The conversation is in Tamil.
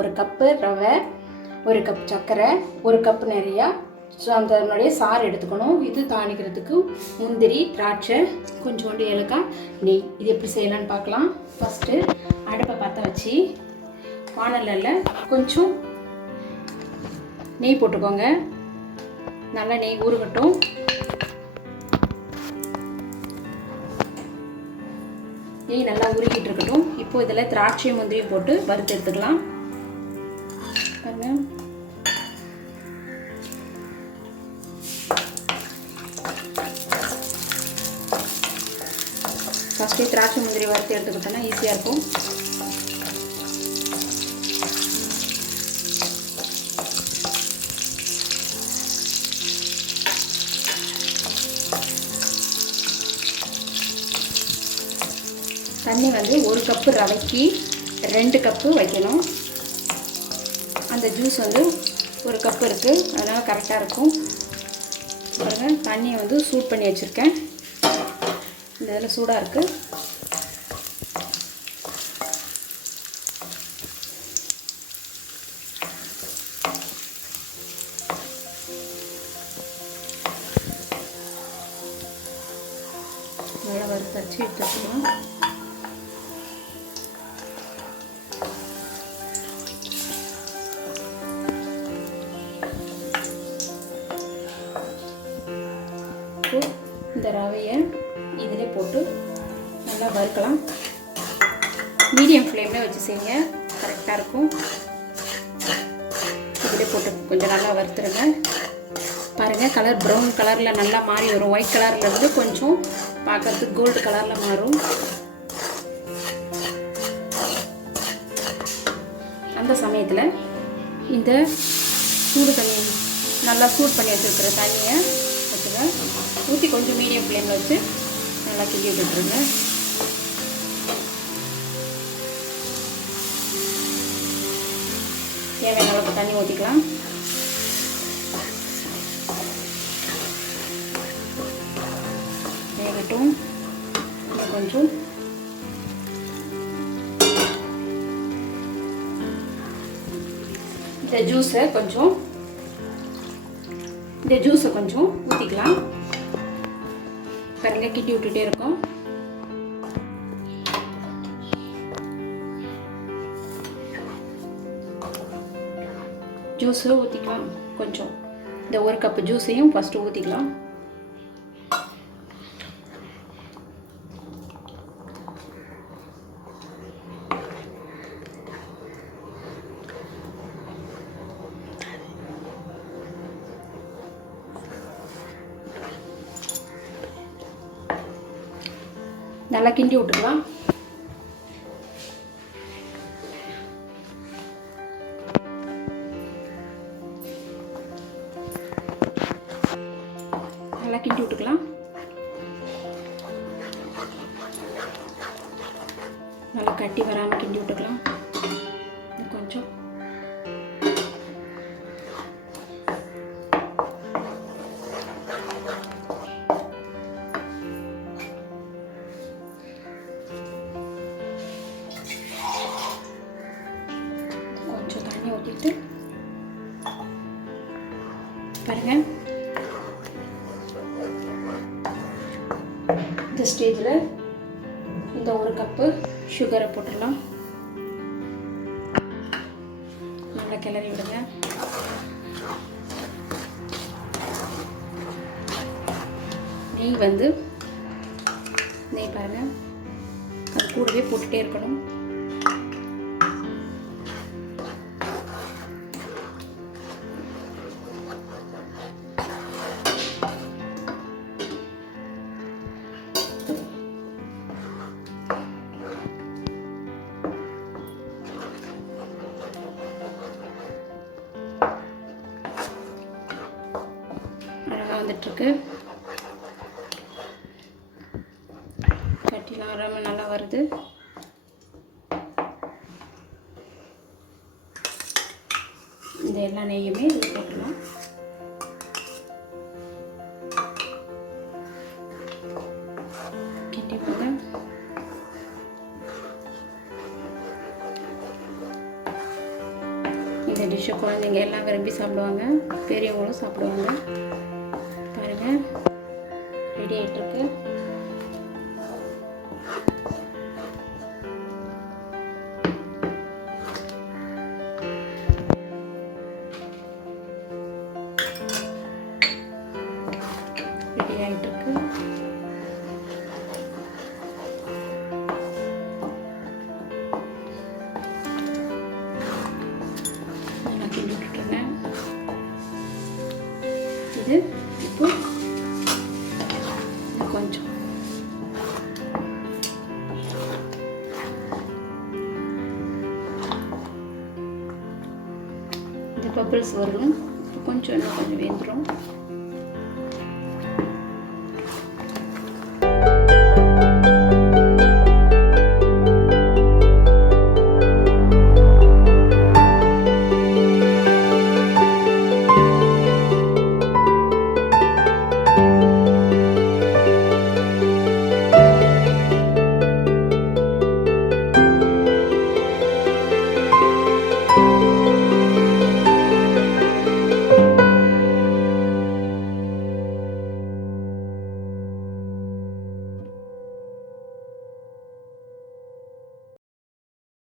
1 கப்பு ரவை, 1 கப் சர்க்கரை, 1 கப் நிறையா அதனுடைய சாறு எடுத்துக்கணும். இது தாளிக்கிறதுக்கு முந்திரி, திராட்சை, கொஞ்சோண்டு ஏலக்காய், நெய். இது எப்படி செய்யலான்னு பார்க்கலாம். ஃபஸ்ட்டு அடுப்பை பற்ற வச்சு வானலில் கொஞ்சம் நெய் போட்டுக்கோங்க. நல்லா நெய் ஊறுகட்டும். நெய் நல்லா உருகிட்டு இருக்கட்டும். இப்போ இதில் திராட்சை முந்திரியும் போட்டு வறுத்து எடுத்துக்கலாம். பாருங்க, ஃபஸ்ட்டே திராட்சை முந்திரி வறுத்து எடுத்துக்கிட்டோன்னா ஈஸியாக இருக்கும். தண்ணி வந்து 1 கப்பு ரவைக்கு 2 கப்பு வைக்கணும். அந்த ஜூஸ் வந்து 1 கப்பு இருக்குது, அதனால் கரெக்டாக இருக்கும். பாருங்கள், தண்ணியை வந்து சூட் பண்ணி வச்சுருக்கேன். இந்த இதில் சூடாக இருக்குது. நல்லா வறுத்தரிச்சு எடுத்துக்கலாம். இந்த ரவையை இதிலே போட்டு நல்லா வறுக்கலாம். மீடியம் ஃப்ளேமில் வச்சு செய்யுங்க, கரெக்டாக இருக்கும். இதிலே போட்டு கொஞ்சம் நல்லா வறுத்துருங்க. பாருங்கள், கலர் ப்ரௌன் கலரில் நல்லா மாறி வரும். ஒயிட் கலரில் இருந்து கொஞ்சம் பார்க்கறதுக்கு கோல்டு கலரில் மாறும். அந்த சமயத்தில் இந்த சூடு தண்ணி நல்லா சூட் பண்ணி வச்சுருக்கிற தண்ணியை ஊற்றி கொஞ்சம் மீடியம் ஃப்ளேமில் வச்சு நல்லா கிண்டி விட்டுருங்க. தேவையான அளவுக்கு தண்ணி ஊற்றிக்கலாம். வேகட்டும். கொஞ்சம் இந்த ஜூஸை கொஞ்சம் ஊற்றிக்கலாம். பாருங்க, கிண்டி விட்டுட்டே இருக்கோம். ஜூஸை ஊற்றிக்கலாம். கொஞ்சம் இந்த 1 கப்பு ஜூஸையும் ஃபஸ்ட்டு ஊற்றிக்கலாம். நல்லா கிண்டி விட்டுக்கலாம். நல்லா கிண்டி விட்டுக்கலாம். நல்லா கட்டி வராமல் கிண்டி விட்டுக்கலாம். கொஞ்சம் தண்ணி ஊற்றிட்டு பாருங்க, இந்த ஸ்டேஜில் இந்த 1 கப்பு சுகரை போட்டுடலாம். நல்லா கிளறி விடுங்க. நெய் பாருங்க, அது கூடவே போட்டுகிட்டே இருக்கணும். வந்துட்டுருக்கு. கட்டிலாம் வராமல் நல்லா வருது. இந்த எல்லா நெய்யுமே இதில் போட்டுடலாம். கிண்டி போங்க. இந்த டிஷ்ஷை குழந்தைங்க எல்லாம் விரும்பி சாப்பிடுவாங்க, பெரியவங்களும் சாப்பிடுவாங்க. பாருங்கள், ரெடி ஆகிட்டுருக்கு. ரெடி ஆகிட்டுருக்கு. நல்லா கிண்டி விட்டுருங்க. இது இப்போ கொஞ்சம் இந்த பபிள்ஸ் வரணும். இப்போ கொஞ்சம் இன்னும் கொஞ்சம் வேந்துடும்.